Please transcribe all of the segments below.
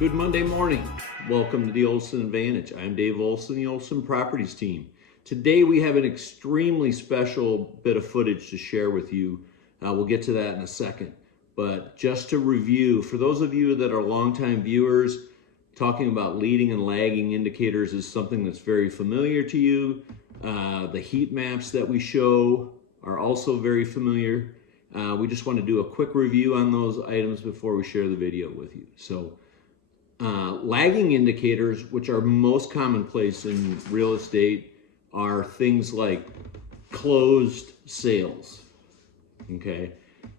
Good Monday morning. Welcome to the Olson Advantage. I'm Dave Olson, the Olson Properties Team. Today we have an extremely special bit of footage to share with you. We'll get to that in a second. But just to review, for those of you that are longtime viewers, talking about leading and lagging indicators is something that's very familiar to you. The heat maps that we show are also very familiar. We just want to do a quick review on those items before we share the video with you. So, lagging indicators, which are most commonplace in real estate, are things like closed sales. Okay,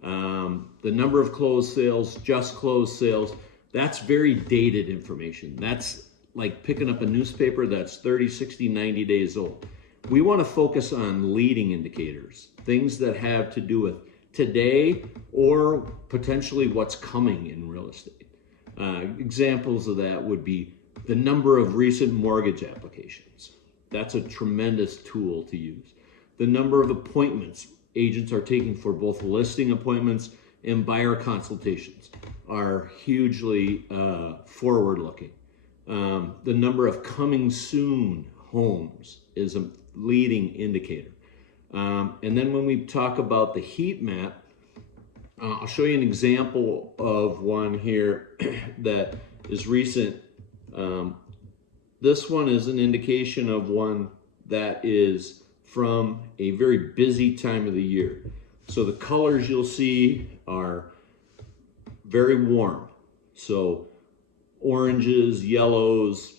the number of closed sales, just closed sales, that's very dated information. That's like picking up a newspaper that's 30, 60, 90 days old. We want to focus on leading indicators, things that have to do with today or potentially what's coming in real estate. Examples of that would be the number of recent mortgage applications. That's a tremendous tool to use. The number of appointments agents are taking for both listing appointments and buyer consultations are hugely forward-looking. The number of coming soon homes is a leading indicator. And then when we talk about the heat map, I'll show you an example of one here that is recent. This one is an indication of one that is from a very busy time of the year. So the colors you'll see are very warm. So oranges, yellows,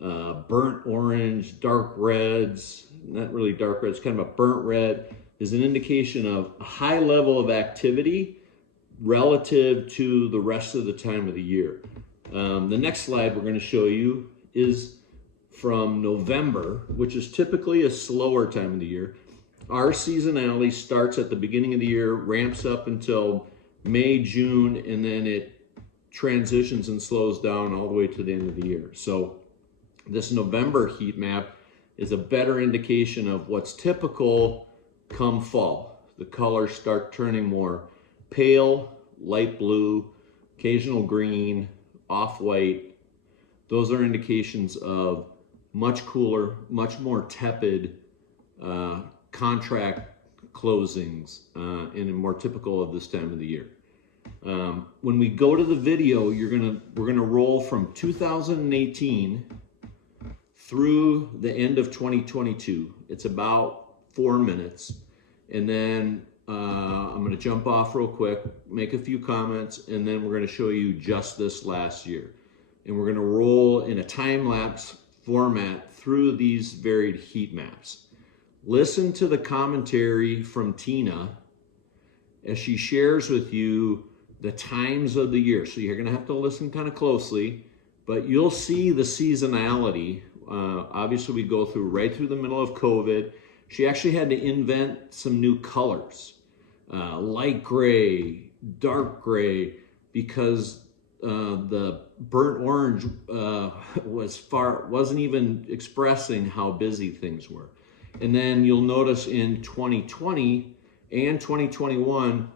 burnt orange, dark reds, not really dark reds, kind of a burnt red, is an indication of a high level of activity relative to the rest of the time of the year. The next slide we're going to show you is from November, which is typically a slower time of the year. Our seasonality starts at the beginning of the year, ramps up until May, June, and then it transitions and slows down all the way to the end of the year. So this November heat map is a better indication of what's typical come fall. The colors start turning more pale, light blue, occasional green, off-white. Those are indications of much cooler, much more tepid contract closings and more typical of this time of the year. When we go to the video, we're gonna roll from 2018 through the end of 2022. It's about 4 minutes. And then I'm going to jump off real quick, make a few comments, and then we're going to show you just this last year. And we're going to roll in a time-lapse format through these varied heat maps. Listen to the commentary from Tina as she shares with you the times of the year. So you're going to have to listen kind of closely, but you'll see the seasonality. Obviously, we go right through the middle of COVID. She actually had to invent some new colors, light gray, dark gray, because the burnt orange wasn't even expressing how busy things were. And then you'll notice in 2020 and 2021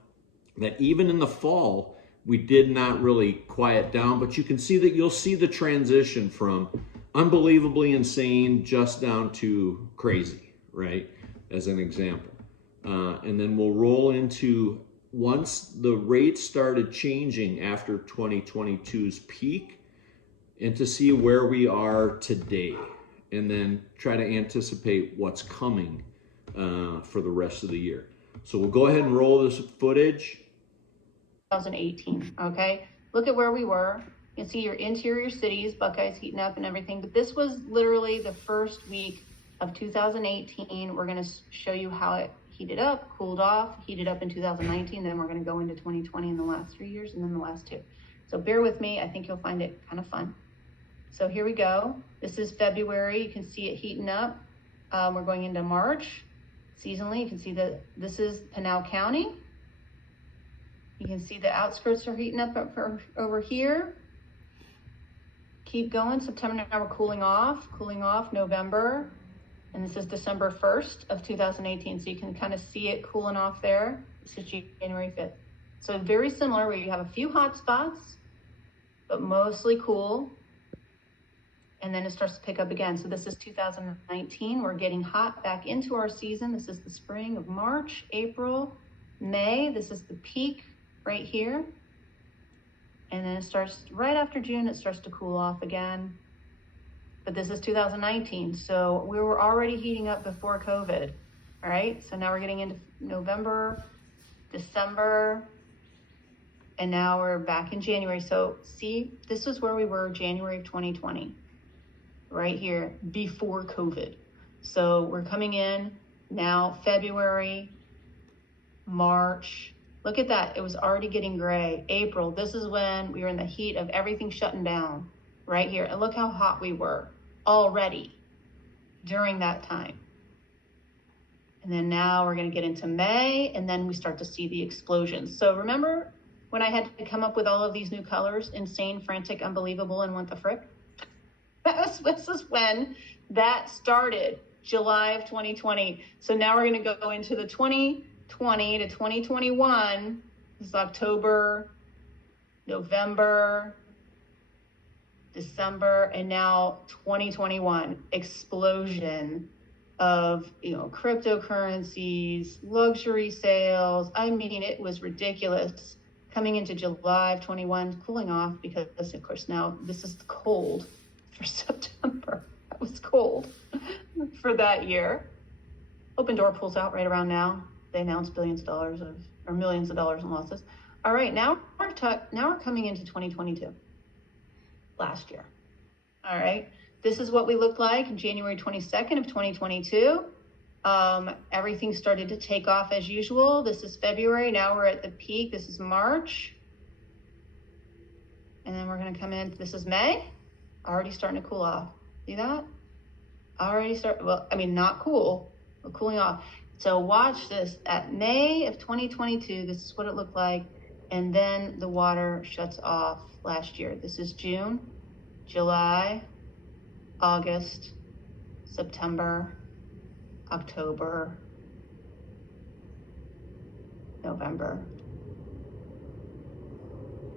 that even in the fall, we did not really quiet down, but you can see that you'll see the transition from unbelievably insane just down to crazy, right? As an example. And then we'll roll into, once the rates started changing after 2022's peak, and to see where we are today, and then try to anticipate what's coming for the rest of the year. So we'll go ahead and roll this footage. 2018, okay? Look at where we were. You can see your interior cities, Buckeyes heating up and everything, but this was literally the first week of 2018. We're going to show you how it heated up, cooled off, heated up in 2019, then we're going to go into 2020 in the last 3 years, and then the last 2. So bear with me. I think you'll find it kind of fun. So here we go. This is February. You can see it heating up. We're going into March. Seasonally, you can see that this is Pinal County. You can see the outskirts are heating up over here. Keep going. September, now we're cooling off, November. And this is December 1st of 2018. So you can kind of see it cooling off there. This is January 5th. So very similar, where you have a few hot spots, but mostly cool. And then it starts to pick up again. So this is 2019. We're getting hot back into our season. This is the spring of March, April, May. This is the peak right here. And then it starts right after June, it starts to cool off again. But this is 2019. So we were already heating up before COVID. All right. So now we're getting into November, December, and now we're back in January. So see, this is where we were January of 2020. Right here before COVID. So we're coming in now February, March. Look at that. It was already getting gray. April, this is when we were in the heat of everything shutting down right here. And look how hot we were already during that time. And then now we're going to get into May, and then we start to see the explosions. So remember when I had to come up with all of these new colors, insane, frantic, unbelievable, and what the frick? This is when that started, July of 2020. So now we're going to go into the 2020 to 2021. This is October, November, December, and now 2021. Explosion of, cryptocurrencies, luxury sales. I mean, it was ridiculous. Coming into July of 21, cooling off because, of course, now this is cold. For September. It was cold for that year. Open Door pulls out right around now. They announced millions of dollars in losses. All right, now we're coming into 2022. Last year. All right, this is what we looked like on January 22nd of 2022. Everything started to take off as usual. This is February. Now we're at the peak. This is March. And then we're going to come in. This is May. Already starting to cool off. See that? Not cool, but cooling off. So watch this. At May of 2022, this is what it looked like. And then the water shuts off last year. This is June, July, August, September, October, November,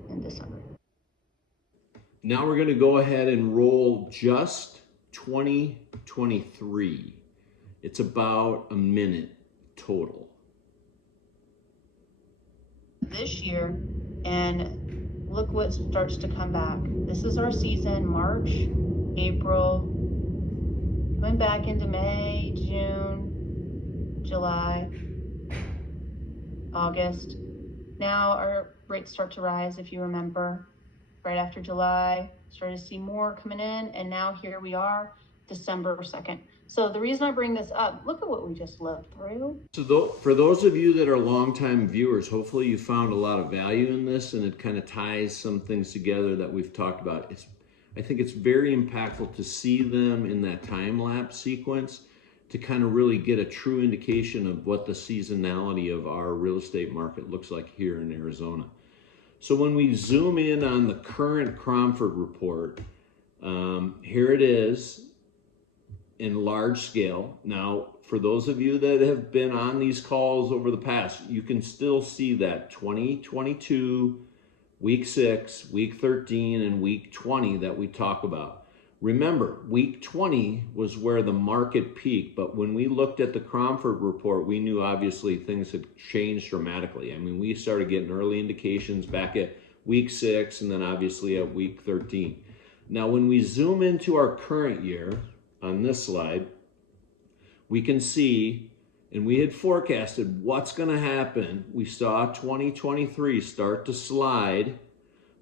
and December. Now we're going to go ahead and roll just 2023. It's about a minute total. This year, and look what starts to come back. This is our season, March, April, going back into May, June, July, August. Now our rates start to rise, if you remember. Right after July, started to see more coming in, and now here we are, December 2nd. So the reason I bring this up, look at what we just lived through. So for those of you that are longtime viewers, hopefully you found a lot of value in this, and it kind of ties some things together that we've talked about. I think it's very impactful to see them in that time-lapse sequence to kind of really get a true indication of what the seasonality of our real estate market looks like here in Arizona. So when we zoom in on the current Cromford report, here it is in large scale. Now, for those of you that have been on these calls over the past, you can still see that 2022, week 6, week 13, and week 20 that we talk about. Remember, week 20 was where the market peaked, but when we looked at the Cromford report, we knew obviously things had changed dramatically. I mean, we started getting early indications back at week 6 and then obviously at week 13. Now, when we zoom into our current year on this slide, we can see, and we had forecasted what's going to happen. We saw 2023 start to slide,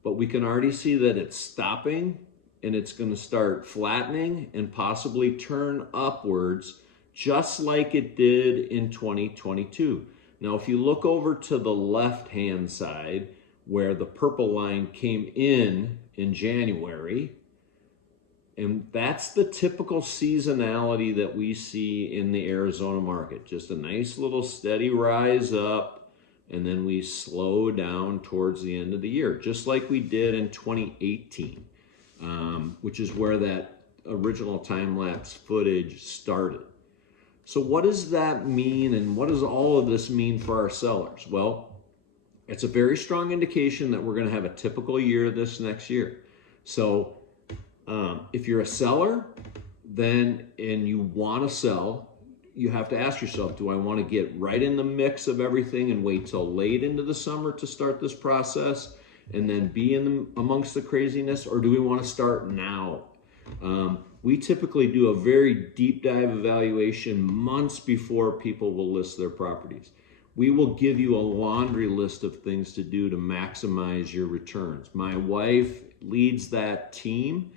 but we can already see that it's stopping, and it's going to start flattening and possibly turn upwards just like it did in 2022. Now, if you look over to the left-hand side where the purple line came in January, and that's the typical seasonality that we see in the Arizona market. Just a nice little steady rise up, and then we slow down towards the end of the year, just like we did in 2018. Which is where that original time-lapse footage started. So what does that mean, and what does all of this mean for our sellers? Well, it's a very strong indication that we're going to have a typical year this next year. So if you're a seller, then and you want to sell, you have to ask yourself, do I want to get right in the mix of everything and wait till late into the summer to start this process and then be amongst the craziness, or do we want to start now? We typically do a very deep dive evaluation months before people will list their properties. We will give you a laundry list of things to do to maximize your returns. My wife leads that team.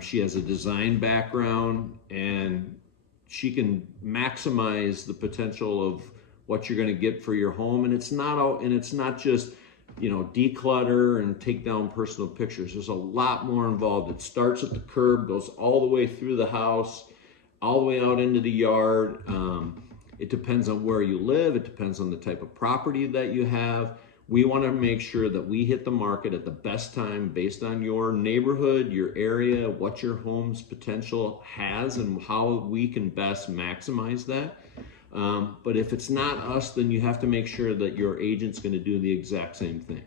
She has a design background, and she can maximize the potential of what you're going to get for your home. And it's not just, declutter and take down personal pictures. There's a lot more involved. It starts at the curb, goes all the way through the house, all the way out into the yard. It depends on where you live. It depends on the type of property that you have. We want to make sure that we hit the market at the best time based on your neighborhood, your area, what your home's potential has, and how we can best maximize that. But if it's not us, then you have to make sure that your agent's going to do the exact same thing.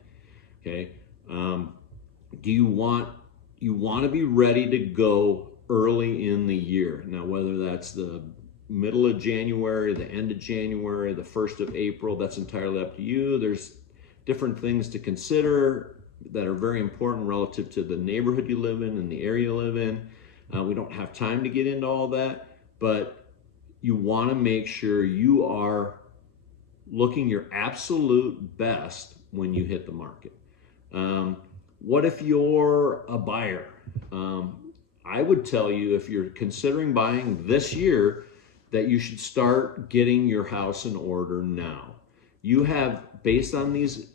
Okay? Do you want to be ready to go early in the year? Now, whether that's the middle of January, the end of January, the 1st of April, that's entirely up to you. There's different things to consider that are very important relative to the neighborhood you live in and the area you live in. We don't have time to get into all that, but you want to make sure you are looking your absolute best when you hit the market. What if you're a buyer? I would tell you, if you're considering buying this year, that you should start getting your house in order now. You have, based on these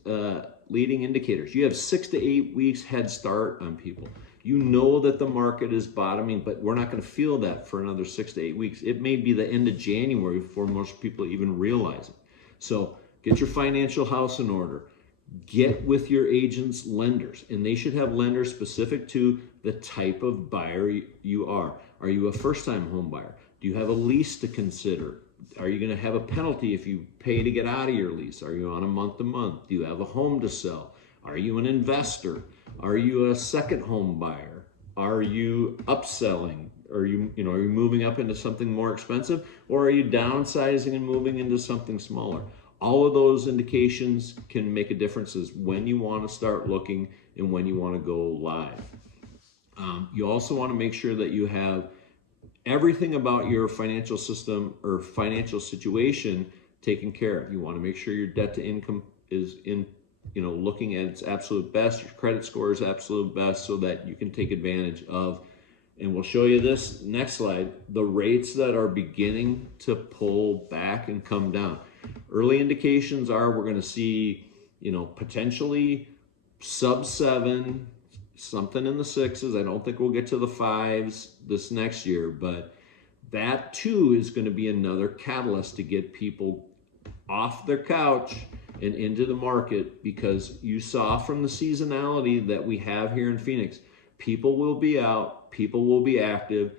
leading indicators, you have 6 to 8 weeks head start on people. You know that the market is bottoming, but we're not going to feel that for another 6 to 8 weeks. It may be the end of January before most people even realize it. So get your financial house in order. Get with your agent's lenders, and they should have lenders specific to the type of buyer you are. Are you a first-time home buyer? Do you have a lease to consider? Are you going to have a penalty if you pay to get out of your lease? Are you on a month-to-month? Do you have a home to sell? Are you an investor? Are you a second home buyer? Are you upselling? Are you moving up into something more expensive? Or are you downsizing and moving into something smaller? All of those indications can make a difference as when you want to start looking and when you want to go live. You also want to make sure that you have everything about your financial system or financial situation taken care of. You want to make sure your debt to income is looking at its absolute best, your credit score is absolute best, so that you can take advantage of, and we'll show you this next slide, the rates that are beginning to pull back and come down. Early indications are we're going to see, potentially sub 7, something in the 6s. I don't think we'll get to the 5s this next year, but that too is going to be another catalyst to get people off their couch and into the market, because you saw from the seasonality that we have here in Phoenix, people will be out, people will be active.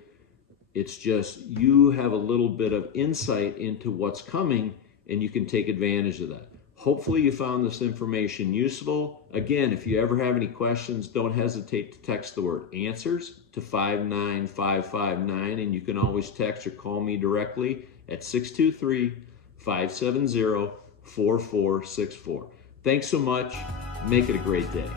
It's just you have a little bit of insight into what's coming, and you can take advantage of that. Hopefully you found this information useful. Again, if you ever have any questions, don't hesitate to text the word answers to 59559, and you can always text or call me directly at 623-570-4464. Thanks so much. Make it a great day.